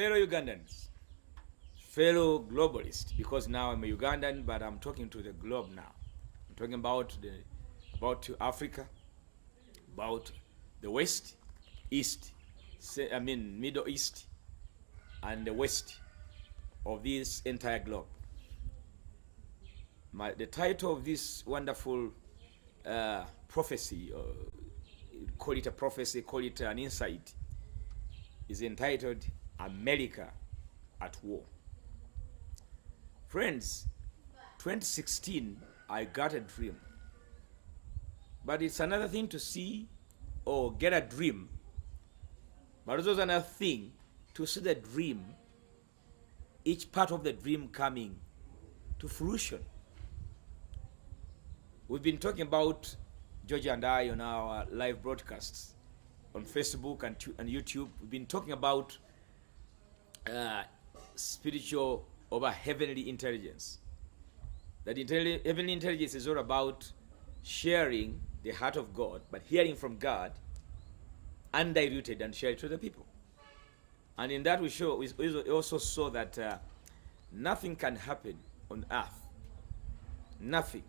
Fellow Ugandans, fellow globalists, because now I'm a Ugandan, but I'm talking to the globe now. I'm talking about Africa, about the West, East, Middle East, and the West of this entire globe. The title of this wonderful prophecy, call it a prophecy, call it an insight, is entitled America at War. Friends, 2016, I got a dream. But it's another thing to see or get a dream, but it's also another thing to see the dream, each part of the dream coming to fruition. We've been talking about, Georgia and I, on our live broadcasts on Facebook and YouTube. We've been talking about spiritual over heavenly intelligence. That heavenly intelligence is all about sharing the heart of God, but hearing from God undiluted and share it to the people. And in that we also saw that nothing can happen on earth, nothing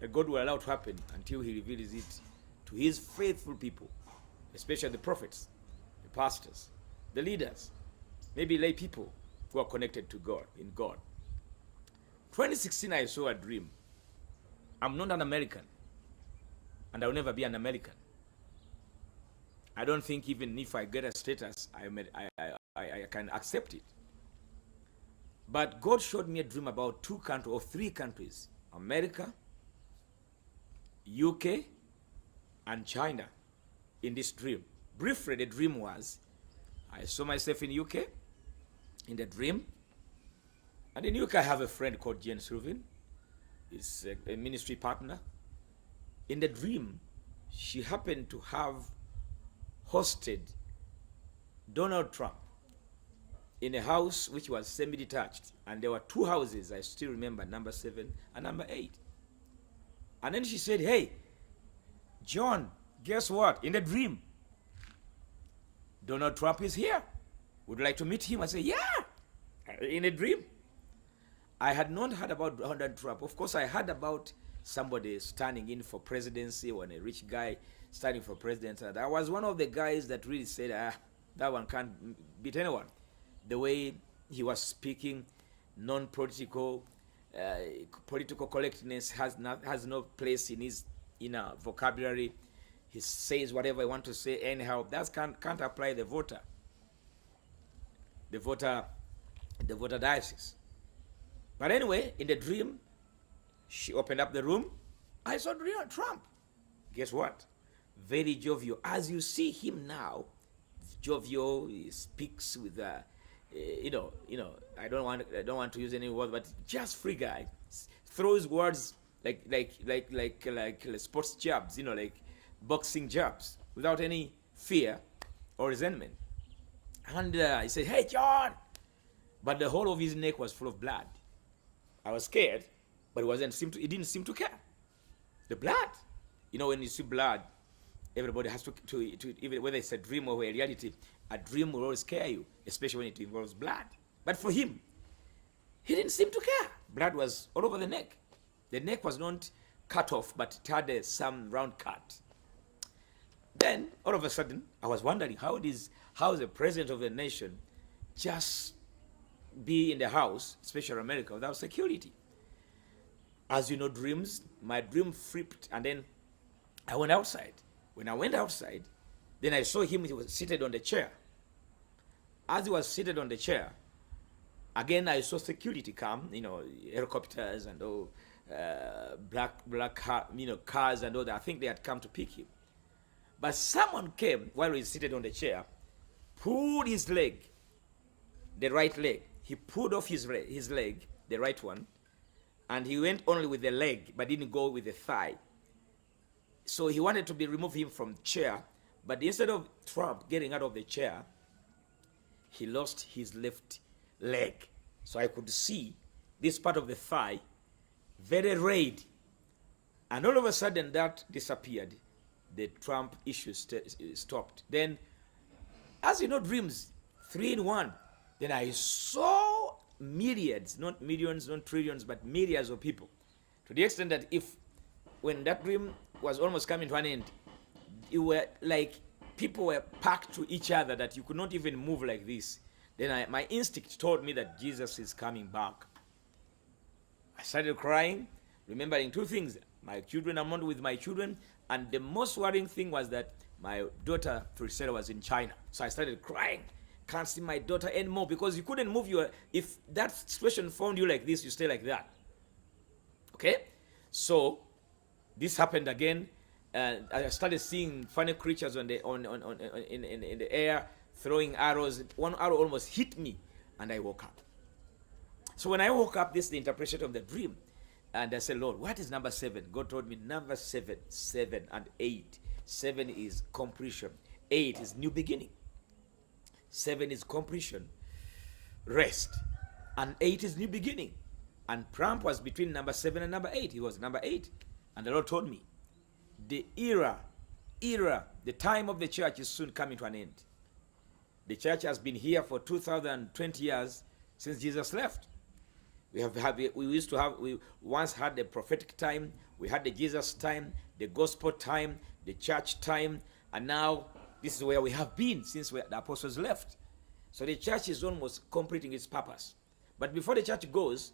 that God will allow to happen until he reveals it to his faithful people, especially the prophets, the pastors, the leaders, maybe lay people who are connected to God, in God. 2016, I saw a dream. I'm not an American, and I'll never be an American. I don't think even if I get a status, I can accept it. But God showed me a dream about 2 countries or 3 countries, America, UK, and China, in this dream. Briefly, the dream was, I saw myself in UK, in the dream. And in UK, I have a friend called Jane Sylvan. He's a ministry partner. In the dream, she happened to have hosted Donald Trump in a house which was semi-detached. And there were 2 houses, I still remember, number 7 and number 8. And then she said, hey, John, guess what? In the dream, Donald Trump is here. Would you like to meet him? I said, yeah, in a dream. I had not heard about Donald Trump. Of course, I heard about somebody standing in for presidency, or a rich guy standing for president. And I was one of the guys that really said, that one can't beat anyone. The way he was speaking, non-political, political correctness has no place in his vocabulary. He says whatever he wants to say anyhow. That can't apply the voter diocese. But anyway, in the dream, she opened up the room. I saw Donald Trump. Guess what? Very jovial. As you see him now, jovial. He speaks with I don't want to use any word, but just free guy. Throws words like sports jabs, like boxing jabs, without any fear or resentment. And I said, hey, John. But the whole of his neck was full of blood. I was scared, but it didn't seem to care. The blood. When you see blood, everybody has to even whether it's a dream or a reality, a dream will always scare you, especially when it involves blood. But for him, he didn't seem to care. Blood was all over the neck. The neck was not cut off, but it had some round cut. Then, all of a sudden, I was wondering, how is the president of the nation just be in the house, especially America, without security? As you know, dreams, my dream flipped, and then I went outside. When I went outside, then I saw him. He was seated on the chair. As he was seated on the chair, again I saw security come, helicopters and all, black cars and all that. I think they had come to pick him. But someone came while he was seated on the chair, pulled his leg, the right leg. He pulled off his leg, the right one, and he went only with the leg, but didn't go with the thigh. So he wanted to remove him from the chair, but instead of Trump getting out of the chair, he lost his left leg. So I could see this part of the thigh, very red. And all of a sudden that disappeared. The Trump issue stopped. Then, as you know, dreams, 3 in 1. Then I saw myriads, not millions, not trillions, but myriads of people. To the extent that when that dream was almost coming to an end, it were like people were packed to each other that you could not even move like this. Then my instinct told me that Jesus is coming back. I started crying, remembering two things. My children, I'm not with my children. And the most worrying thing was that my daughter, Priscilla, was in China. So I started crying. Can't see my daughter anymore, because you couldn't move if that situation found you like this, you stay like that. Okay? So this happened again. And I started seeing funny creatures in the air, throwing arrows. One arrow almost hit me, and I woke up. So when I woke up, this is the interpretation of the dream. And I said, Lord, what is number 7? God told me number 7, 7 and 8. 7 is completion. 8 is new beginning. 7 is completion, rest. And 8 is new beginning. And Trump was between number 7 and number 8. He was number 8. And the Lord told me, the the time of the church is soon coming to an end. The church has been here for 2020 years since Jesus left. We once had the prophetic time, we had the Jesus time, the gospel time, the church time, and now this is where we have been since the apostles left. So the church is almost completing its purpose. But before the church goes,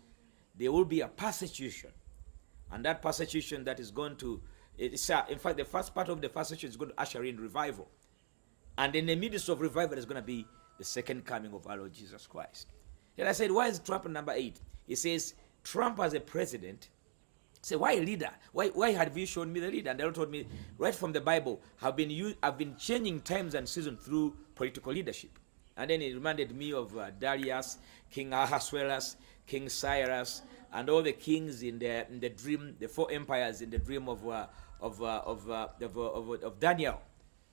there will be a persecution. And that persecution that is going to, in fact, the first part of the persecution is going to usher in revival. And in the midst of revival is going to be the second coming of our Lord Jesus Christ. Then I said, why is Trump number 8? He says, Trump as a president. I said, why a leader? Why have you shown me the leader? And the Lord told me, right from the Bible, I've been changing times and seasons through political leadership. And then it reminded me of Darius, King Ahasuerus, King Cyrus, and all the kings in the dream, the 4 empires in the dream of Daniel.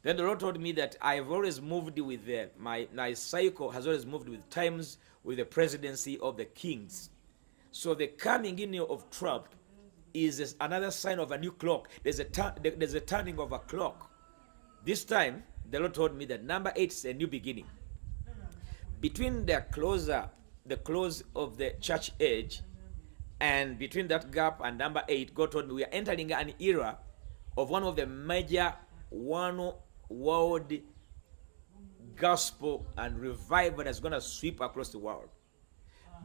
Then the Lord told me that I've always moved with my cycle has always moved with times, with the presidency of the kings. So the coming in of Trump is another sign of a new clock. There's a turning of a clock. This time, the Lord told me that number 8 is a new beginning. Between the close of the church age, and between that gap and number 8, God told me we are entering an era of one of the major one world gospel and revival that's going to sweep across the world.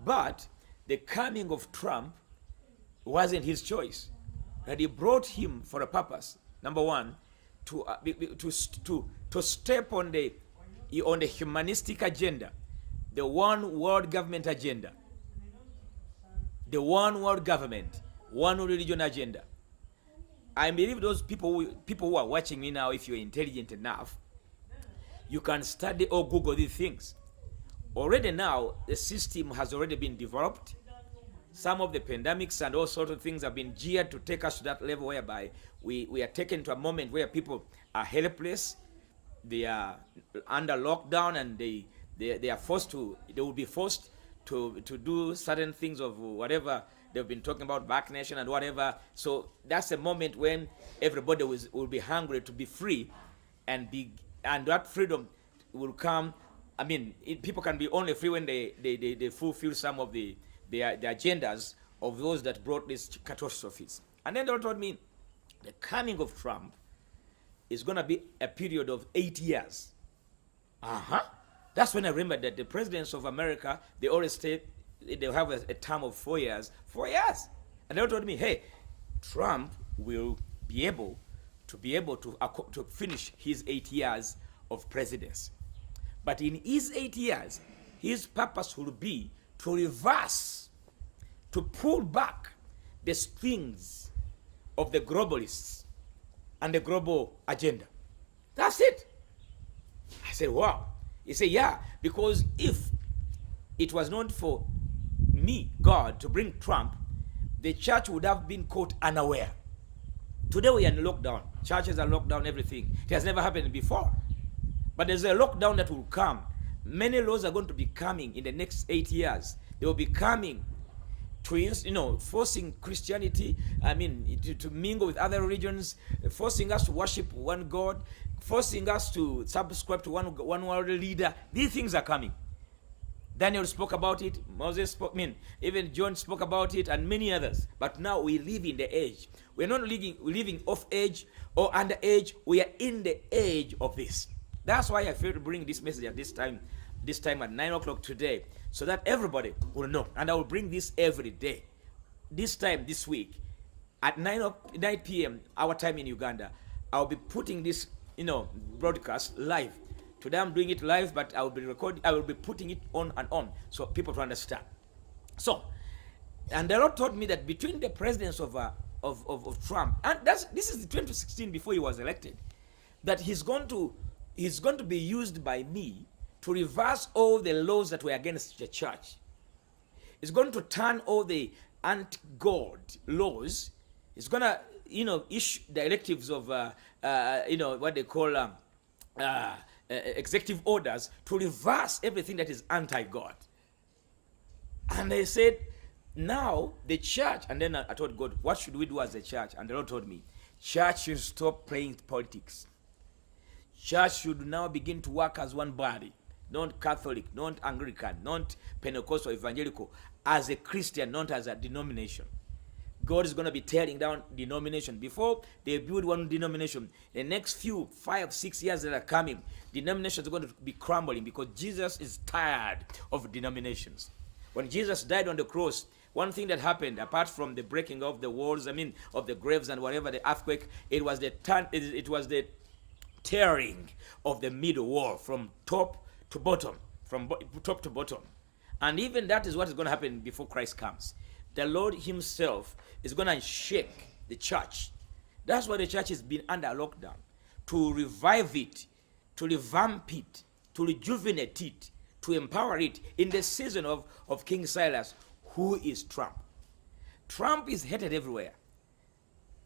But the coming of Trump wasn't his choice. That he brought him for a purpose. Number 1, to step on the humanistic agenda, the one world government agenda, the one world government, one religion agenda. I believe those people who are watching me now, if you're intelligent enough, you can study or Google these things. Already now, the system has already been developed. Some of the pandemics and all sorts of things have been geared to take us to that level whereby we are taken to a moment where people are helpless, they are under lockdown, and they will be forced to do certain things of whatever they've been talking about, vaccination and whatever. So that's a moment when everybody will be hungry to be free, and that freedom will come. I mean, people can be only free when they fulfill some of the agendas of those that brought these catastrophes. And then they told me the coming of Trump is going to be a period of 8 years. That's when I remember that the presidents of America, they always say they'll have a term of 4 years. 4 years. And they told me, hey, Trump will be able to finish his 8 years of presidency. But in his 8 years, his purpose will be to reverse, to pull back the strings of the globalists and the global agenda. That's it. I said, wow. He said, yeah, because if it was not for me, God, to bring Trump, the church would have been caught unaware. Today we are in lockdown. Churches are locked down, everything. It has never happened before. But there's a lockdown that will come. Many laws are going to be coming in the next 8 years. They will be coming to, forcing Christianity, to mingle with other religions, forcing us to worship one God, forcing us to subscribe to one world leader. These things are coming. Daniel spoke about it, Moses spoke, even John spoke about it, and many others. But now we live in the age. We're not living off age or under age. We are in the age of this. That's why I feel to bring this message at this time at 9 o'clock today, so that everybody will know. And I will bring this every day. This time, this week, at 9 p.m. our time in Uganda, I'll be putting this, broadcast live. Today I'm doing it live, but I will be putting it on and on so people to understand. So, and the Lord told me that between the presidents of Trump, and this is the 2016 before he was elected, that he's going to be used by me to reverse all the laws that were against the church. He's going to turn all the anti-God laws. He's going to, issue directives of, what they call executive orders to reverse everything that is anti-God. And they said, now the church, and then I told God, what should we do as a church? And the Lord told me, church should stop playing politics. Church should now begin to work as one body, not Catholic, not Anglican, not Pentecostal, Evangelical, as a Christian, not as a denomination. God is going to be tearing down denomination. Before they build one denomination, the next 5, 6 years that are coming, denominations are going to be crumbling, because Jesus is tired of denominations. When Jesus died on the cross, one thing that happened, apart from the breaking of the walls, of the graves and whatever, the earthquake, it was the tearing of the middle wall from top to bottom, top to bottom. And even that is what is going to happen before Christ comes. The Lord himself is going to shake the church. That's why the church has been under lockdown, to revive it, to revamp it, to rejuvenate it, to empower it in the season of King Silas, who is Trump. Trump is hated everywhere.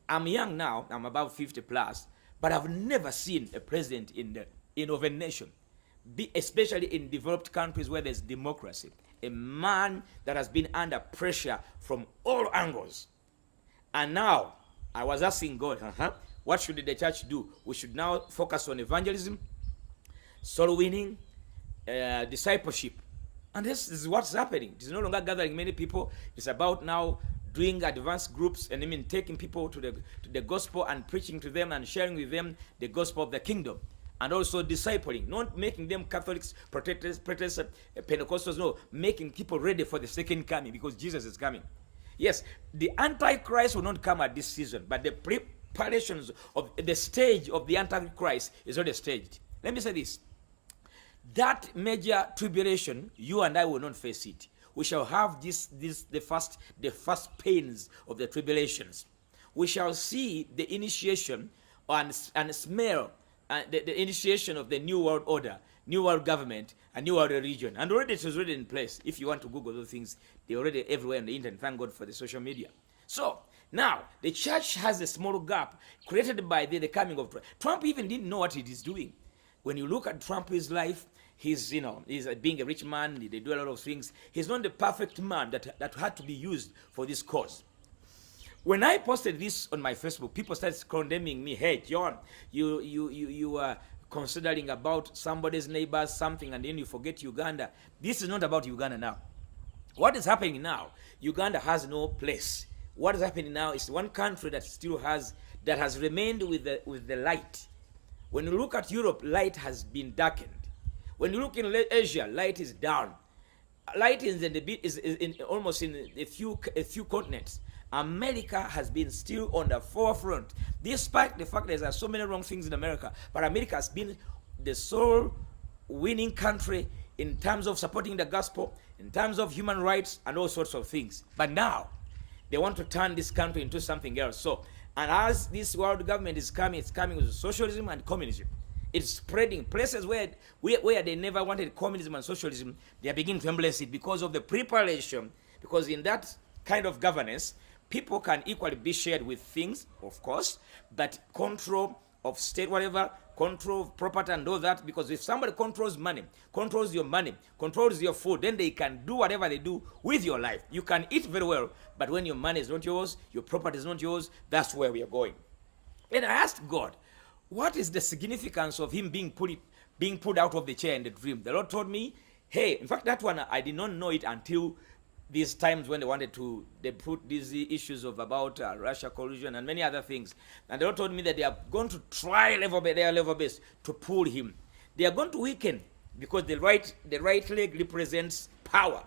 I'm young now, I'm about 50 plus, but I've never seen a president of a nation, especially in developed countries where there's democracy, a man that has been under pressure from all angles. And now, I was asking God, what should the church do? We should now focus on evangelism, soul winning, discipleship. And this is what's happening. It's no longer gathering many people. It's about now doing advanced groups and taking people to the gospel and preaching to them and sharing with them the gospel of the kingdom. And also discipling, not making them Catholics, Protestants, Pentecostals, no, making people ready for the second coming, because Jesus is coming. Yes, the Antichrist will not come at this season, but the preparations of the stage of the Antichrist is already staged. Let me say this. That major tribulation, you and I will not face it. We shall have the first pains of the tribulations. We shall see the initiation and smell the initiation of the new world order, new world government, and new world religion. And already it is already in place. If you want to Google those things, they're already everywhere on the internet. Thank God for the social media. So now the church has a small gap created by the coming of Trump. Trump even didn't know what he is doing. When you look at Trump's life, he's being a rich man. They do a lot of things. He's not the perfect man that had to be used for this cause. When I posted this on my Facebook, people started condemning me. Hey, John, you are considering about somebody's neighbors something, and then you forget Uganda. This is not about Uganda now. What is happening now? Uganda has no place. What is happening now is one country that has remained with the light. When you look at Europe, light has been darkened. When you look in Asia, light is down. Light is almost in a few continents. America has been still on the forefront, despite the fact that there are so many wrong things in America. But America has been the sole winning country in terms of supporting the gospel, in terms of human rights, and all sorts of things. But now, they want to turn this country into something else. So, and as this world government is coming, it's coming with socialism and communism. It's spreading places where they never wanted communism and socialism. They are beginning to embrace it because of the preparation. Because in that kind of governance, people can equally be shared with things, of course, but control of state, whatever, control of property and all that, because if somebody controls your money, controls your food, then they can do whatever they do with your life. You can eat very well, but when your money is not yours, your property is not yours, that's where we are going. And I asked God, what is the significance of him being pulled out of the chair in the dream? The Lord told me Hey, in fact, that one I did not know it until these times when they put these issues of about Russia collusion and many other things. And they all told me that they are going to try their level best to pull him. They are going to weaken because the right leg represents power.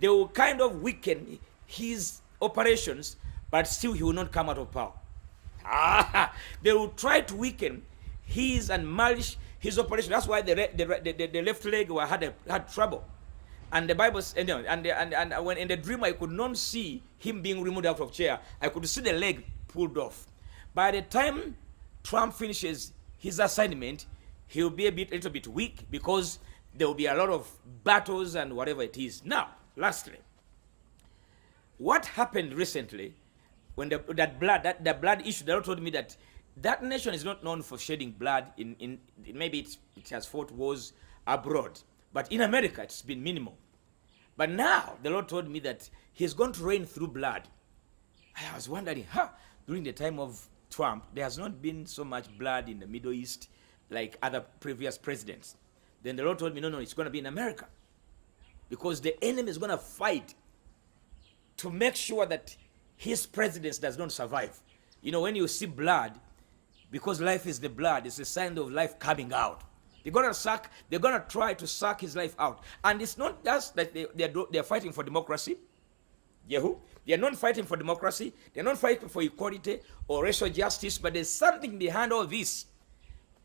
They will kind of weaken his operations, but still he will not come out of power. They will try to weaken his and demolish his operation. That's why the left leg had trouble. And the Bible, and when in the dream I could not see him being removed out of chair. I could see the leg pulled off. By the time Trump finishes his assignment, he will be a little bit weak because there will be a lot of battles and whatever it is. Now, lastly, what happened recently when the blood issue? They all told me that nation is not known for shedding blood. Maybe it has fought wars abroad, but in America it's been minimal. But now the Lord told me that He's going to reign through blood. I was wondering, during the time of Trump, there has not been so much blood in the Middle East like other previous presidents. Then the Lord told me, no, it's going to be in America, because the enemy is going to fight to make sure that his presidency does not survive. You know, when you see blood, because life is the blood, it's a sign of life coming out. They're gonna try to suck his life out. And it's not just that they're fighting for democracy. Yehu. They're not fighting for democracy. They're not fighting for equality or racial justice, but there's something behind all this.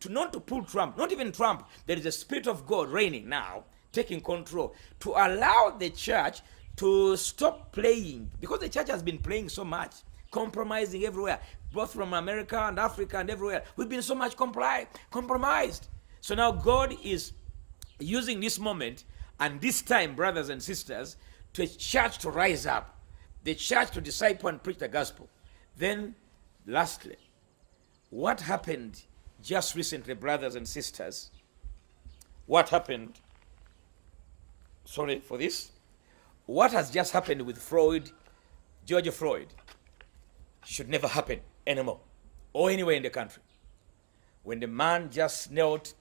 Not to pull Trump, not even Trump. There is a Spirit of God reigning now, taking control, to allow the church to stop playing, because the church has been playing so much, compromising everywhere, both from America and Africa and everywhere. We've been so much compromised. So now God is using this moment and this time, brothers and sisters, to a church to rise up, the church to disciple and preach the gospel. Then, lastly, what happened just recently, brothers and sisters? What happened? Sorry for this. What has just happened with George Floyd, should never happen anymore, or anywhere in the country. When the man just knelt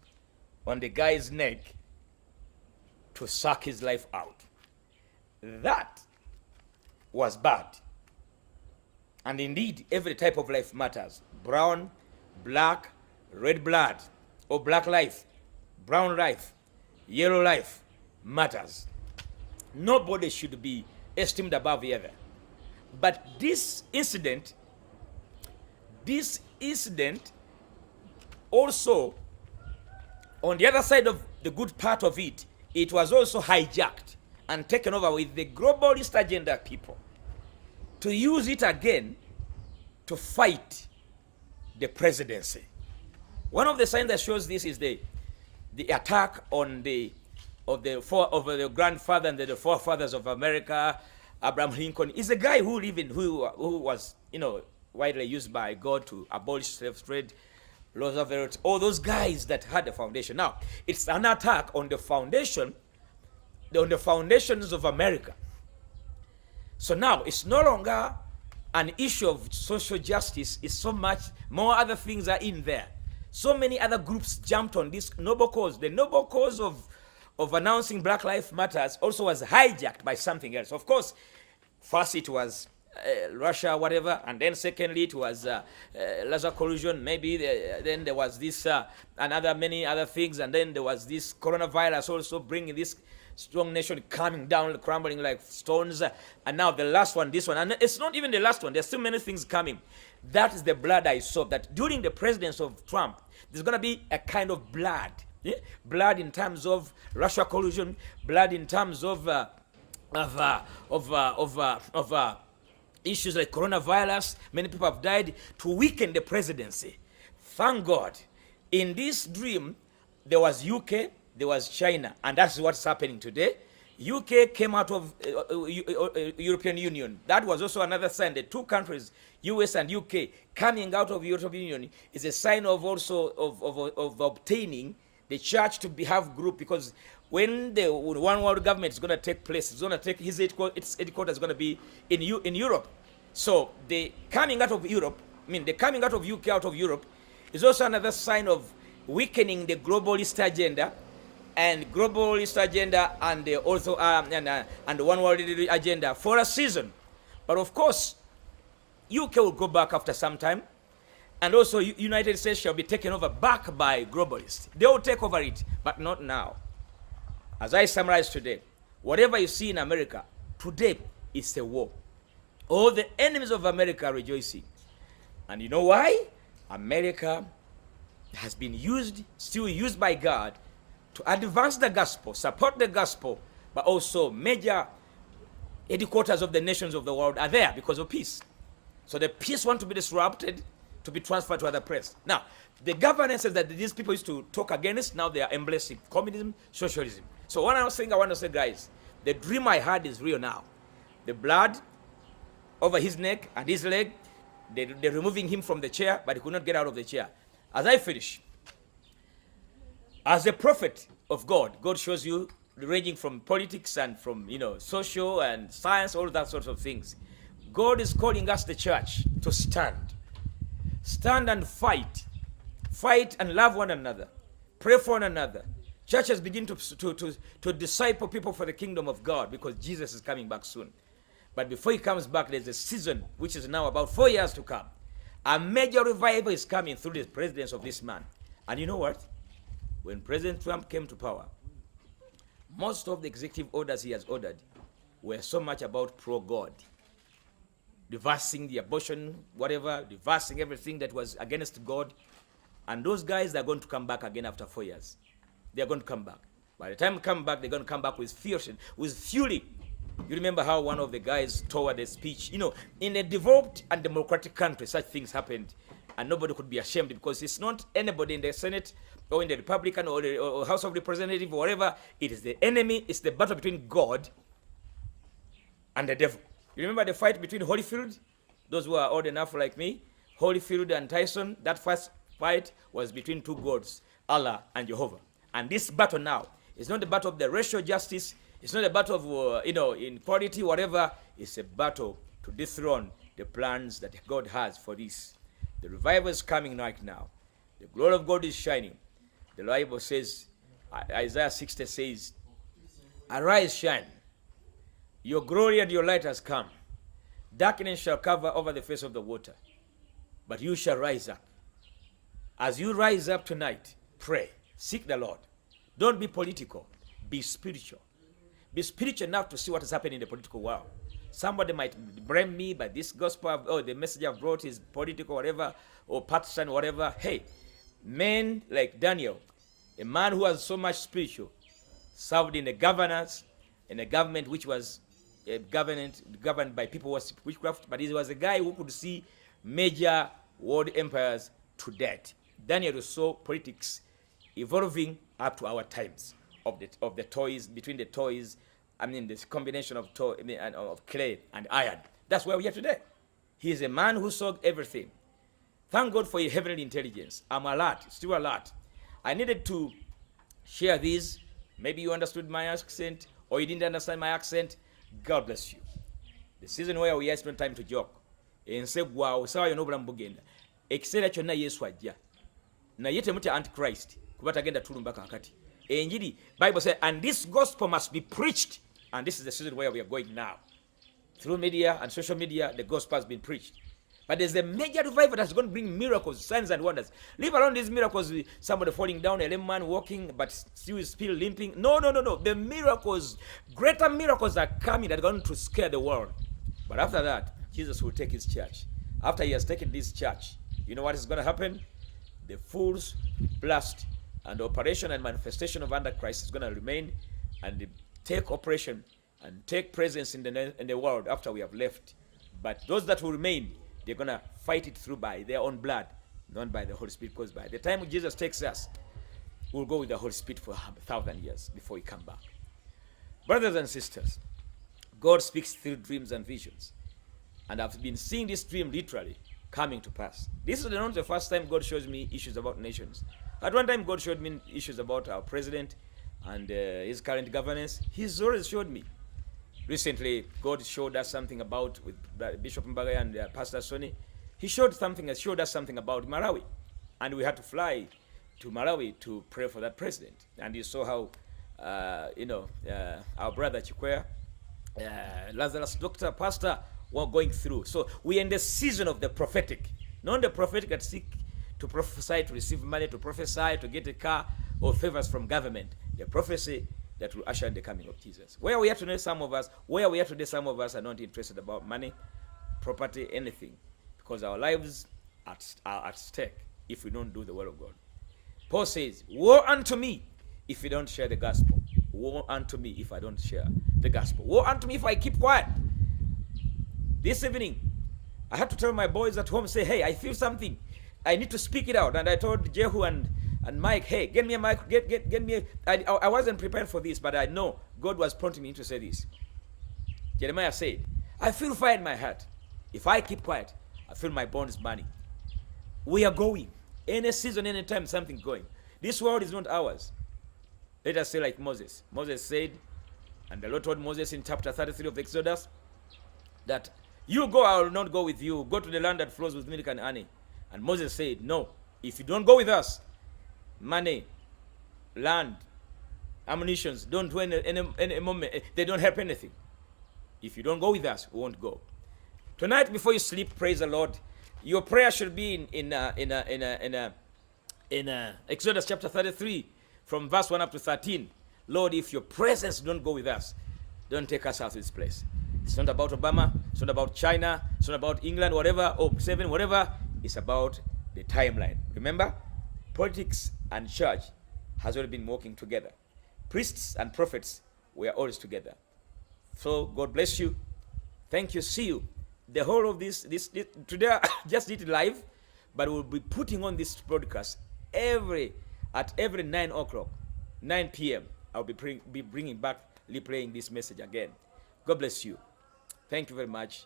on the guy's neck to suck his life out, that was bad. And indeed, every type of life matters. Brown, black, red blood, or black life, brown life, yellow life matters. Nobody should be esteemed above the other. But this incident also, on the other side of the good part of it, it was also hijacked and taken over with the globalist agenda people to use it again to fight the presidency. One of the signs that shows this is the attack on the grandfather and the forefathers of America, Abraham Lincoln. Is a guy who was, widely used by God to abolish slave trade, Roosevelt, all those guys that had the foundation. Now, it's an attack on the foundations of America. So now, it's no longer an issue of social justice. It's so much more other things are in there. So many other groups jumped on this noble cause. The noble cause of announcing Black Lives Matters also was hijacked by something else. Of course, first it was Russia, whatever, and then secondly it was Russia collusion, maybe then there was this many other things, and then there was this coronavirus also bringing this strong nation coming down, crumbling like stones, and now the last one, this one, and it's not even the last one, there's still many things coming. That is the blood I saw, that during the presidency of Trump, there's going to be a kind of blood. Yeah? Blood in terms of Russia collusion, blood in terms of issues like coronavirus. Many people have died to weaken the presidency. Thank God. In this dream, there was UK, there was China, and that's what's happening today. UK came out of European Union. That was also another sign. The two countries, US and UK, coming out of European Union is a sign of also of obtaining the church to have group, because when the one world government is going to take place, it's going to take its headquarters is going to be in Europe. So the coming out of Europe, the coming out of UK out of Europe is also another sign of weakening the globalist agenda and globalist agenda, and also and one world agenda for a season. But of course, UK will go back after some time, and also United States shall be taken over back by globalists. They will take over it, but not now. As I summarize today, whatever you see in America today is a war. All the enemies of America are rejoicing. And you know why? America has been used, still used by God, to advance the gospel, support the gospel, but also major headquarters of the nations of the world are there because of peace. So the peace want to be disrupted, to be transferred to other place. Now, the governance that these people used to talk against, now they are embracing communism, socialism. So one other thing I want to say, guys, the dream I had is real now. The blood over his neck and his leg, they're removing him from the chair, but he could not get out of the chair. As I finish, as a prophet of God, God shows you ranging from politics and from, social and science, all that sorts of things. God is calling us, the church, to stand. Stand and fight. Fight and love one another. Pray for one another. Churches begin to disciple people for the kingdom of God, because Jesus is coming back soon. But before he comes back, there's a season which is now about 4 years to come. A major revival is coming through the presidency of this man. And you know what? When President Trump came to power, most of the executive orders he has ordered were so much about pro-God. Reversing the abortion, whatever, reversing everything that was against God. And those guys are going to come back again after 4 years. They're going to come back. By the time they come back, they're going to come back with fury. You remember how one of the guys toward a speech, in a developed and democratic country, such things happened, and nobody could be ashamed, because it's not anybody in the Senate or in the Republican or House of Representatives or whatever. It is the enemy. It's the battle between God and the devil. You remember the fight between Holyfield? Those who are old enough like me, Holyfield and Tyson, that first fight was between two gods, Allah and Jehovah. And this battle now is not the battle of the racial justice. It's not a battle of, inequality, whatever. It's a battle to dethrone the plans that God has for this. The revival is coming right now. The glory of God is shining. The Bible says, Isaiah 60 says, arise, shine. Your glory and your light has come. Darkness shall cover over the face of the water, but you shall rise up. As you rise up tonight, pray. Seek the Lord. Don't be political. Be spiritual. Be spiritual enough to see what is happening in the political world. Somebody might blame me by this gospel, the message I've brought is political, whatever, or partisan, whatever. Hey, men like Daniel, a man who was so much spiritual, served in the governance, in a government which was governed by people who worship witchcraft, but he was a guy who could see major world empires to death. Daniel saw politics evolving up to our times of the toys, between the toys, this combination of of clay and iron. That's where we are today. He is a man who saw everything. Thank God for your heavenly intelligence. I'm alert, still alert. I needed to share these. Maybe you understood my accent, or you didn't understand my accent. God bless you. The season where we are spend time to joke. Ense gwawo sawa yonobula mbugenda. Ekiseera kyonna Yesu ajja. Naye temutya Antichrist kuba tagenda tulumba kakati. Enjiri, Bible says, and this gospel must be preached. And this is the season where we are going now. Through media and social media, the gospel has been preached. But there's a major revival that's going to bring miracles, signs and wonders. Leave alone these miracles, somebody falling down, a lame man walking, but still limping. No. The miracles, greater miracles are coming that are going to scare the world. But after that, Jesus will take his church. After he has taken this church, you know what is going to happen? The fool's blast and operation and manifestation of Antichrist is going to remain and take operation and take presence in the world after we have left. But those that will remain, they're going to fight it through by their own blood, not by the Holy Spirit, because by the time Jesus takes us, we'll go with the Holy Spirit for 1,000 years before he come back. Brothers and sisters, God speaks through dreams and visions. And I've been seeing this dream literally coming to pass. This is not the first time God shows me issues about nations. At one time, God showed me issues about our president and his current governance. He's always showed me. Recently, God showed us something about with Bishop Mbaga and Pastor Sonny. He showed us something about Malawi. And we had to fly to Malawi to pray for that president. And you saw how our brother Chikwea, Lazarus, Doctor, Pastor, were going through. So we are in the season of the prophetic, not the prophetic that seek to prophesy, to receive money, to prophesy, to get a car or favors from government. The prophecy that will usher in the coming of Jesus. Where we are today, some of us are not interested about money, property, anything, because our lives are at stake if we don't do the word of God. Paul says, woe unto me if you don't share the gospel. Woe unto me if I don't share the gospel. Woe unto me if I keep quiet. This evening, I had to tell my boys at home, say, hey, I feel something. I need to speak it out. And I told Jehu and Mike, hey, get me a mic, get me I wasn't prepared for this, but I know God was prompting me to say this. Jeremiah said, I feel fire in my heart. If I keep quiet, I feel my bones burning. We are going. Any season, any time, something going. This world is not ours. Let us say like Moses. Moses said, and the Lord told Moses in chapter 33 of Exodus, that you go, I will not go with you. Go to the land that flows with milk and honey. And Moses said, no, if you don't go with us, money, land, ammunitions, don't do any moment. They don't help anything. If you don't go with us, we won't go. Tonight, before you sleep, praise the Lord. Your prayer should be in Exodus chapter 33, from verse 1 up to 13. Lord, if your presence don't go with us, don't take us out of this place. It's not about Obama. It's not about China. It's not about England, whatever, or 7, whatever. It's about the timeline. Remember, politics and church has already been working together. Priests and prophets were always together. So God bless you. Thank you. See you. The whole of this today I just did it live, but we'll be putting on this broadcast at every 9 o'clock, 9 p.m. I'll be bringing back, replaying this message again. God bless you. Thank you very much.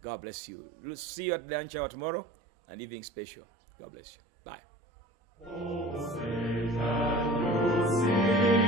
God bless you. We'll see you at the lunch hour tomorrow and evening special. God bless you. Bye. Oh, Satan, you see.